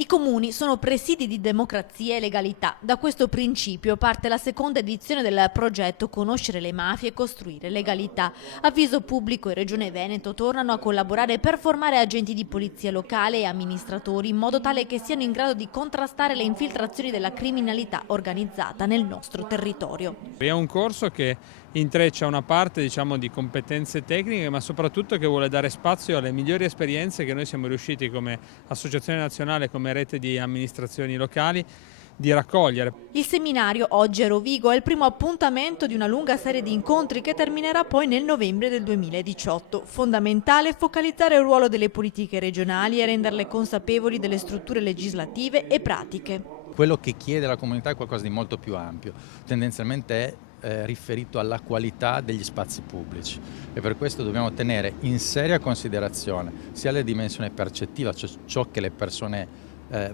I comuni sono presidi di democrazia e legalità. Da questo principio parte la seconda edizione del progetto Conoscere le mafie e costruire legalità. Avviso Pubblico e Regione Veneto tornano a collaborare per formare agenti di polizia locale e amministratori in modo tale che siano in grado di contrastare le infiltrazioni della criminalità organizzata nel nostro territorio. È un corso che intreccia una parte, di competenze tecniche, ma soprattutto che vuole dare spazio alle migliori esperienze che noi siamo riusciti come Associazione Nazionale, come rete di amministrazioni locali, di raccogliere. Il seminario oggi a Rovigo è il primo appuntamento di una lunga serie di incontri che terminerà poi nel novembre del 2018. Fondamentale focalizzare il ruolo delle politiche regionali e renderle consapevoli delle strutture legislative e pratiche. Quello che chiede la comunità è qualcosa di molto più ampio, tendenzialmente è riferito alla qualità degli spazi pubblici e per questo dobbiamo tenere in seria considerazione sia la dimensione percettiva, cioè ciò che le persone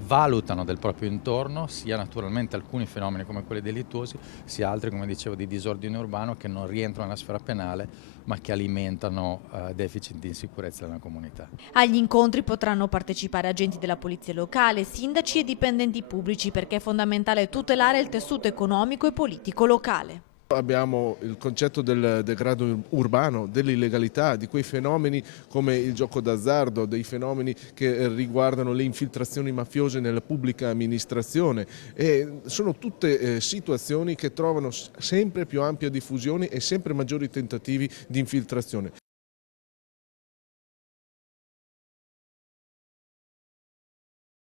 valutano del proprio intorno, sia naturalmente alcuni fenomeni come quelli delittuosi, sia altri, come dicevo, di disordine urbano che non rientrano nella sfera penale ma che alimentano deficit di insicurezza nella comunità. Agli incontri potranno partecipare agenti della polizia locale, sindaci e dipendenti pubblici perché è fondamentale tutelare il tessuto economico e politico locale. Abbiamo il concetto del degrado urbano, dell'illegalità, di quei fenomeni come il gioco d'azzardo, dei fenomeni che riguardano le infiltrazioni mafiose nella pubblica amministrazione e sono tutte situazioni che trovano sempre più ampia diffusione e sempre maggiori tentativi di infiltrazione.